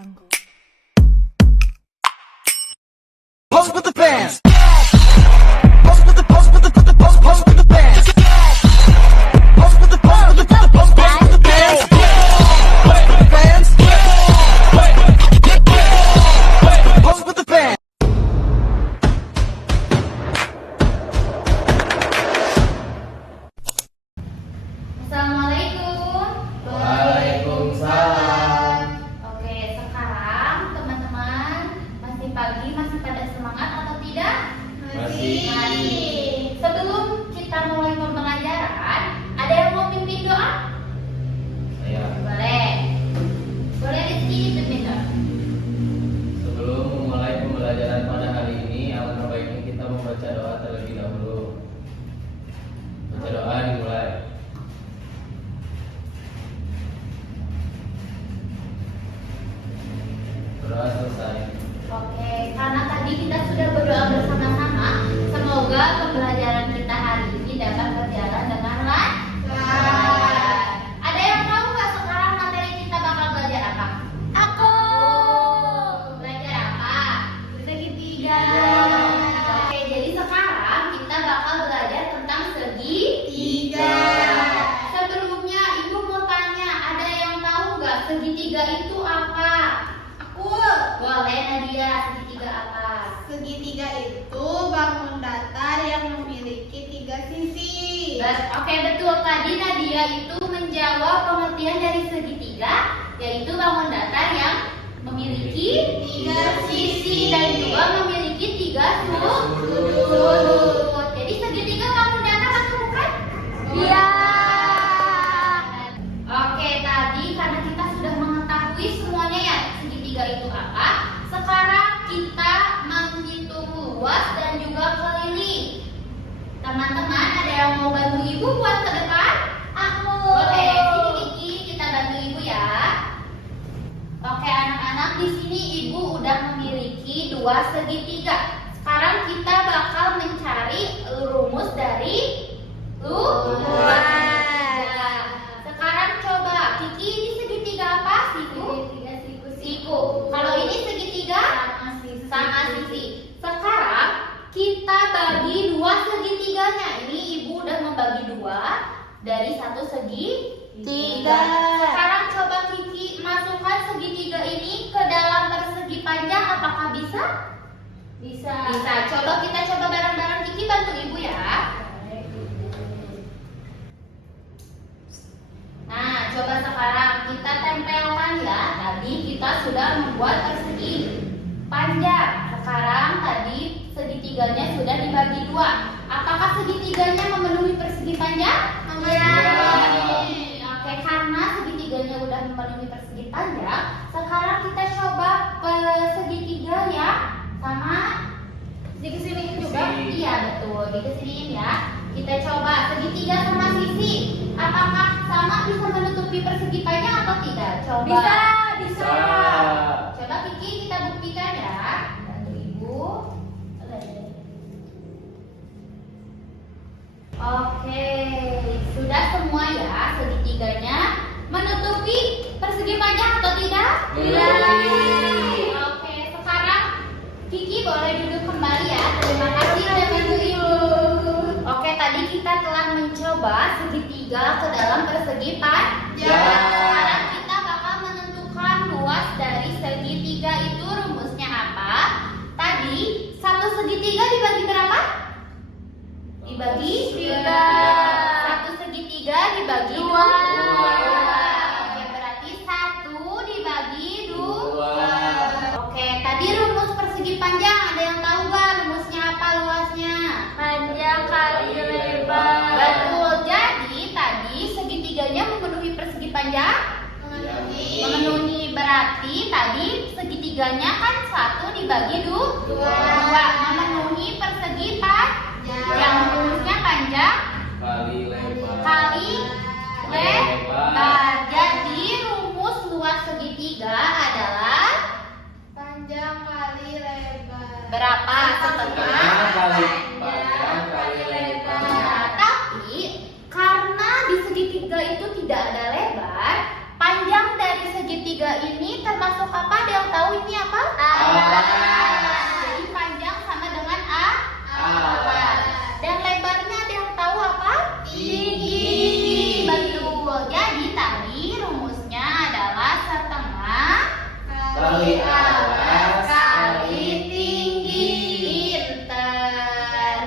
Jungle. Pose with the fans. Pose with the pose with the pose with the fans. Pose with the pose with the pose with the fans. Pose with the fans. Pose with the fans. Assalamualaikum. Waalaikumsalam. Oke, sekarang teman-teman masih pagi, masih pada semangat atau tidak? Masih. Sebelum kita mulai pembelajaran, ada yang mau pimpin doa? Saya Boleh. Boleh Rizky pimpin doa. sebelum memulai pembelajaran pada hari ini, alangkah baiknya kita membaca doa terlebih dahulu. Baca doa dimulai. Doa selesai. Oke, karena tadi kita sudah berdoa bersama-sama, semoga pembelajaran kita hari ini dapat berjalan dengan lancar. Ada yang tahu nggak sekarang materi kita bakal belajar apa? Aku. Belajar apa? Segitiga. Oke, jadi sekarang kita bakal belajar tentang segitiga. Sebelumnya Ibu mau tanya, ada yang tahu nggak segitiga itu apa? Boleh Nadia, segitiga apa? Segitiga itu bangun datar yang memiliki 3 sisi. Oke, betul. Tadi Nadia itu menjawab pengertian dari segitiga, yaitu bangun datar yang memiliki 3 sisi dan juga memiliki 3 sudut. Jadi segitiga bangun datar atau bukan? Iya. Oke, tadi karena kita sudah mengetahui semuanya ya segitiga itu apa, sekarang kita menghitung luas dan juga keliling. Teman-teman, ada yang mau bantu Ibu buat ke depan? Aku. Boleh, sini Kiki, kita bantu Ibu ya. Oke, anak-anak, di sini Ibu udah memiliki 2 segitiga. Sekarang kita bakal mencari rumus dari luas. Sekarang coba, Kiki, ini segitiga apa? Siku. Kalau ini segitiga sama sisi. Sekarang kita bagi 2 segitiganya. Ini Ibu udah membagi 2 dari 1 segitiga. Sekarang coba Kiki masukkan segitiga ini ke dalam persegi panjang. Apakah bisa? Bisa. Coba kita coba bareng-bareng. Kiki bantu Ibu ya. Nah, coba sekarang kita tempelkan ya. Tadi kita sudah membuat persegi panjang. Sekarang tadi segitiganya sudah dibagi 2. Apakah segitiganya memenuhi persegi panjang? Memenuhi. Oke, karena segitiganya udah memenuhi persegi panjang, sekarang kita coba segitiga ya sama kesini juga. Sisi. Iya betul, dikesiniin ya. Kita coba segitiga sama sisi. Apakah sama bisa menutupi persegi panjang atau tidak? Coba. Bisa. Coba Kiki kita buktikan ya. Bantu Ibu. Oke, sudah semua ya segitiganya menutupi persegi panjang atau tidak? Menutupi. Oke, sekarang Kiki boleh duduk kembali ya. Terima kasih udah bantu Ibu. Oke, tadi kita telah mencoba segitiga ke dalam persegi panjang. Sekarang kita bakal menentukan luas dari segitiga itu. Rumusnya apa? Tadi 1 segitiga dibagi berapa? Dibagi 3. 1 segitiga dibagi 2. Oke, berarti 1 dibagi 2. Oke, tadi rumus persegi panjang ada yang tahu gak rumusnya apa luasnya? Panjang kali lebar. Betul. Jadi tadi segitiganya memenuhi persegi panjang? Memenuhi. Berarti tadi segitiganya kan 1 dibagi 2. Memenuhi persegi panjang. Yang rumusnya panjang Kali lebar. kali lebar. Jadi rumus luas segitiga adalah Panjang kali lebar. berapa? Setengah Panjang kali lebar. Nah, tapi karena di segitiga itu tidak ada lebar, panjang dari segitiga segitiga ini termasuk apa? Ada yang tahu ini apa? Alas. Jadi panjang sama dengan alas. Alas. Dan lebarnya ada yang tahu apa? Tinggi. Betul. Jadi tadi rumusnya adalah setengah Kali alas kali tinggi. Pinter.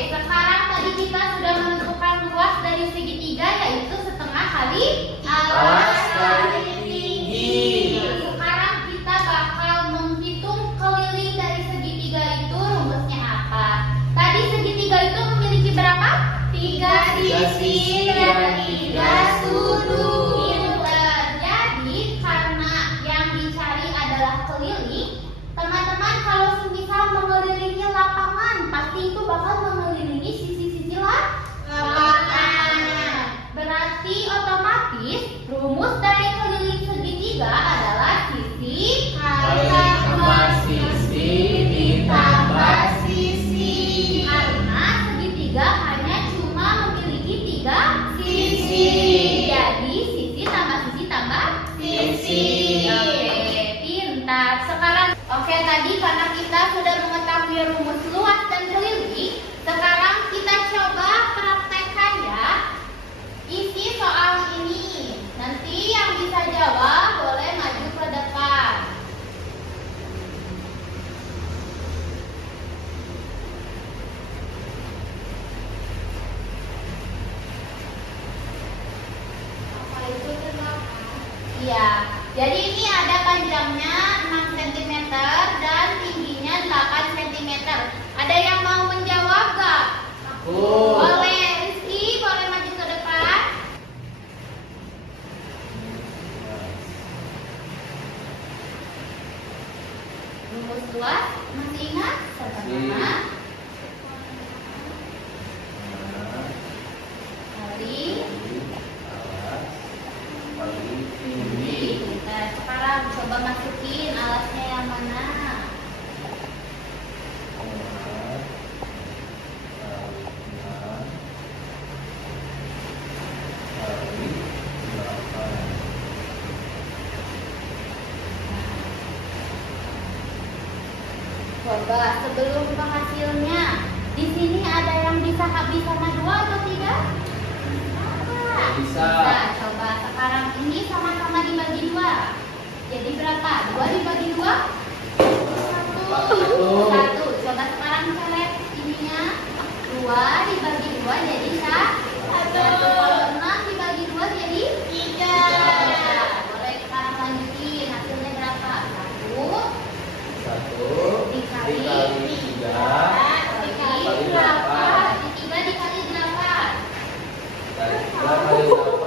Sekarang tadi kita sudah menentukan luas dari segitiga yaitu setengah kali alas kali tinggi. Sekarang kita bakal menghitung keliling dari segitiga itu. Rumusnya apa? Tadi segitiga itu memiliki berapa? 3 sisi dan 3 sudut. Pinter. Jadi karena yang dicari adalah keliling, teman-teman kalau semisal mengelilingi lapangan, pasti itu bakal mengelilingi sisi-sisi lapangan. Berarti otomatis rumus dari keliling segitiga adalah sisi Kali tambah sisi ditambah sisi. karena segitiga hanya cuma memiliki 3 sisi. Jadi sisi tambah sisi tambah Sisi. Oke, pintar. Sekarang tadi karena kita sudah mengetahui rumus luas dan keliling, sekarang kita coba praktekkan ya isi soal ini. Nanti yang bisa jawab boleh maju ke depan. Apa itu kenapa? Iya, jadi ini ada panjangnya 6 cm dan tingginya 8 cm. Ada yang mau menjawab gak? Boleh, Rizky boleh maju ke depan. Rumus luas, masih ingat? Setengah kali tinggi. Nah, sekarang coba masukin alasnya yang mana? Coba sebelum ke hasilnya, di sini ada yang bisa habis sama 2 atau tidak? Bisa. Coba sekarang ini sama-sama dibagi 2. Jadi berapa? 2 dibagi 2? 1. Coba sekarang coret ininya. 2 dibagi 2 jadi 1. Kalau 6 dibagi 2 jadi 3. Boleh sekarang lanjutin. Hasilnya berapa? 1 dikali 3 dikali berapa? 3 dikali 8.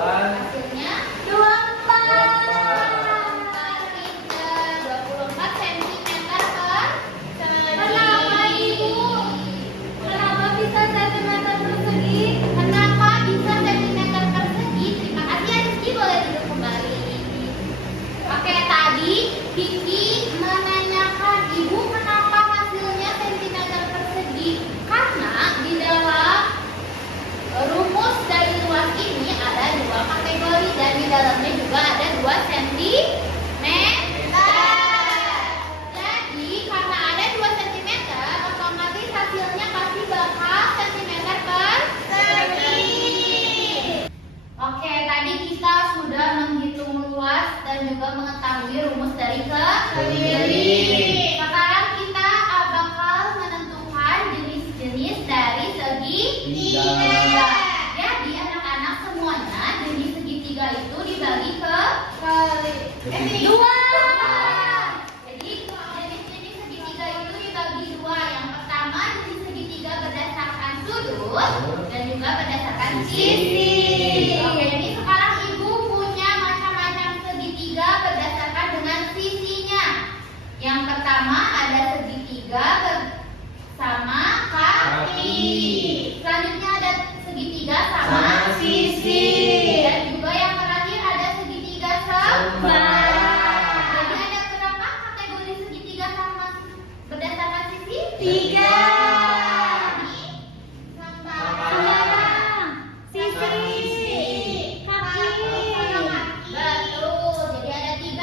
Hasilnya 24 cm per. Kenapa Ibu? Kenapa bisa centimeter persegi? Kenapa bisa centimeter persegi? Terima kasih ya Rizky, boleh duduk kembali. Oke, tadi Kiki menanyakan Ibu kenapa hasilnya centimeter persegi? Karena di dalam rumus dari luas ini ada 2 kategori dan di dalamnya juga ada 2 cm. Jadi karena ada 2 cm, otomatis hasilnya pasti bakal centimeter persegi. Oke, tadi kita sudah menghitung luas dan juga mengetahui rumus dari keliling. Sekarang kita bakal menentukan jenis-jenis dari segitiga. Jadi anak-anak semuanya jenis segitiga itu dibagi ke 2. Jadi jenis-jenis segitiga itu dibagi 2. Yang pertama jenis segitiga berdasarkan sudut dan juga berdasarkan sisi. Oke, ini sekarang Ibu punya macam-macam segitiga berdasarkan dengan sisinya. Yang pertama ada segitiga bersama kaki. Selanjutnya ada segitiga sama sisi. Dan juga yang terakhir ada segitiga sembah. Jadi ada berapa kategori segitiga sama berdasarkan sisi? 3. Sisi, kaki. Betul. Jadi ada 3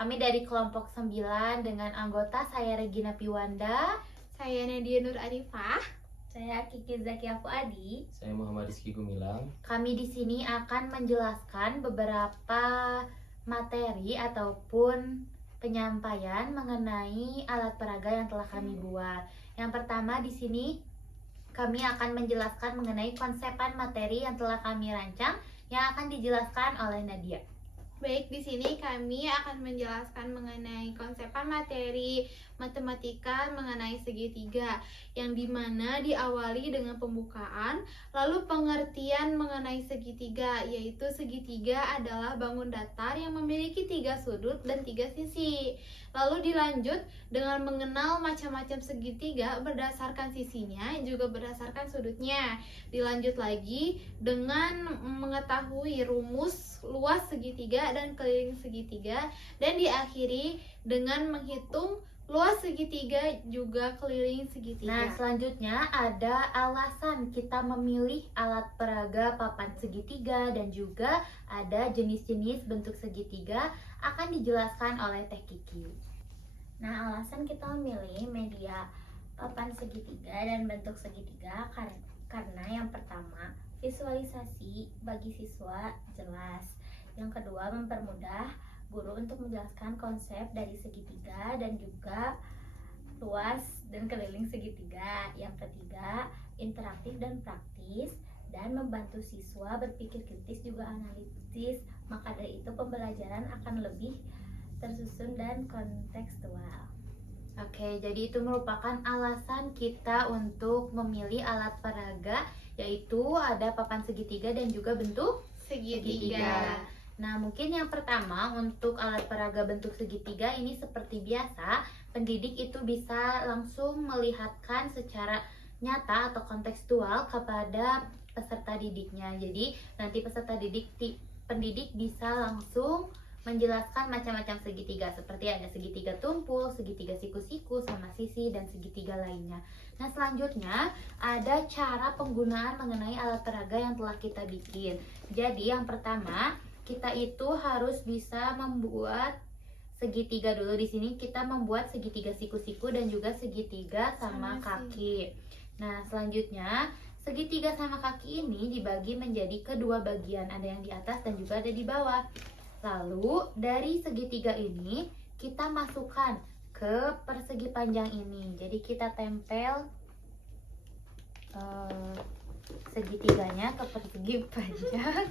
Kami dari kelompok 9 dengan anggota saya Regina Piwanda, Saya Nadia Nur Arifah. saya Kiki Zakia Fuadi. Saya Muhammad Rizky Gumilang. Kami di sini akan menjelaskan beberapa materi ataupun penyampaian mengenai alat peraga yang telah kami buat. Yang pertama di sini kami akan menjelaskan mengenai konsepan materi yang telah kami rancang yang akan dijelaskan oleh Nadia. Baik, di sini kami akan menjelaskan mengenai konsepan materi matematika mengenai segitiga, yang dimana diawali dengan pembukaan, lalu pengertian mengenai segitiga, yaitu segitiga adalah bangun datar yang memiliki 3 sudut dan 3 sisi. Lalu dilanjut dengan mengenal macam-macam segitiga berdasarkan sisinya, juga berdasarkan sudutnya. Dilanjut lagi dengan mengetahui rumus luas segitiga dan keliling segitiga, dan diakhiri dengan menghitung luas segitiga juga keliling segitiga. Nah, selanjutnya ada alasan kita memilih alat peraga papan segitiga dan juga ada jenis-jenis bentuk segitiga akan dijelaskan oleh Teh Kiki. Nah, alasan kita memilih media papan segitiga dan bentuk segitiga karena yang pertama, visualisasi bagi siswa jelas. Yang kedua, mempermudah guru untuk menjelaskan konsep dari segitiga dan juga luas dan keliling segitiga. Yang ketiga, interaktif dan praktis dan membantu siswa berpikir kritis juga analitis. Maka dari itu pembelajaran akan lebih tersusun dan kontekstual. Oke, jadi itu merupakan alasan kita untuk memilih alat peraga, yaitu ada papan segitiga dan juga bentuk segitiga. Nah, mungkin yang pertama untuk alat peraga bentuk segitiga ini seperti biasa, pendidik itu bisa langsung melihatkan secara nyata atau kontekstual kepada peserta didiknya. Jadi, nanti peserta pendidik bisa langsung menjelaskan macam-macam segitiga, seperti ada segitiga tumpul, segitiga siku-siku, sama sisi, dan segitiga lainnya. Nah, selanjutnya ada cara penggunaan mengenai alat peraga yang telah kita bikin. Jadi yang pertama, kita itu harus bisa membuat segitiga dulu. Di sini kita membuat segitiga siku-siku dan juga segitiga sama kaki. Nah, selanjutnya segitiga sama kaki ini dibagi menjadi kedua bagian, ada yang di atas dan juga ada di bawah. Lalu dari segitiga ini kita masukkan ke persegi panjang ini. Jadi kita tempel segitiganya ke persegi panjang.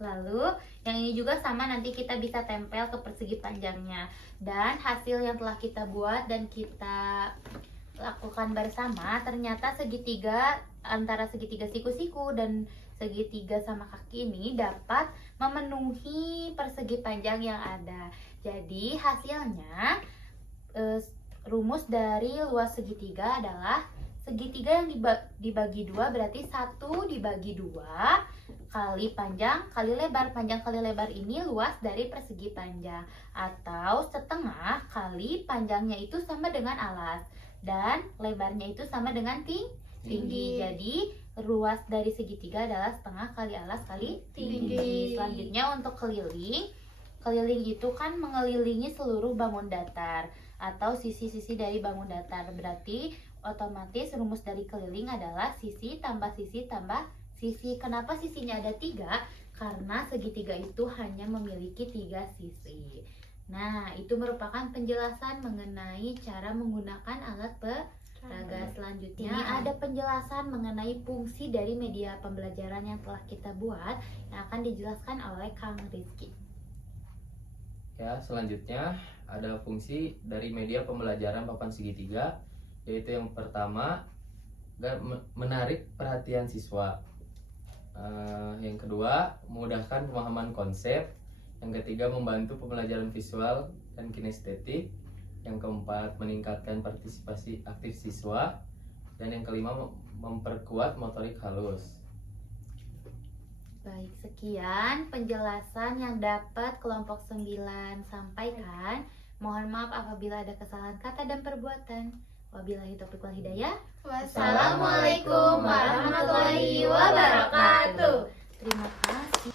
Lalu yang ini juga sama, nanti kita bisa tempel ke persegi panjangnya. Dan hasil yang telah kita buat dan kita lakukan bersama, ternyata segitiga antara segitiga siku-siku dan segitiga sama kaki ini dapat memenuhi persegi panjang yang ada. Jadi hasilnya rumus dari luas segitiga adalah segitiga yang dibagi 2 berarti 1 dibagi 2 kali panjang kali lebar. Panjang kali lebar ini luas dari persegi panjang, atau setengah kali panjangnya itu sama dengan alas dan lebarnya itu sama dengan tinggi. Jadi ruas dari segitiga adalah setengah kali alas kali tinggi. Selanjutnya untuk keliling itu kan mengelilingi seluruh bangun datar atau sisi-sisi dari bangun datar. Berarti otomatis rumus dari keliling adalah sisi tambah sisi tambah sisi. Kenapa sisinya ada 3? Karena segitiga itu hanya memiliki 3 sisi. Nah, itu merupakan penjelasan mengenai cara menggunakan alat peraga. Selanjutnya ada penjelasan mengenai fungsi dari media pembelajaran yang telah kita buat yang akan dijelaskan oleh Kang Rizky. Ya, selanjutnya ada fungsi dari media pembelajaran papan segitiga, yaitu yang pertama menarik perhatian siswa. Yang kedua, memudahkan pemahaman konsep. Yang ketiga, membantu pembelajaran visual dan kinestetik. Yang keempat, meningkatkan partisipasi aktif siswa. Dan yang kelima, memperkuat motorik halus. Baik, sekian penjelasan yang dapat kelompok 9 sampaikan. Mohon maaf apabila ada kesalahan kata dan perbuatan. Wabillahi taufiq wal hidayah. Wassalamualaikum warahmatullahi wabarakatuh. Terima kasih.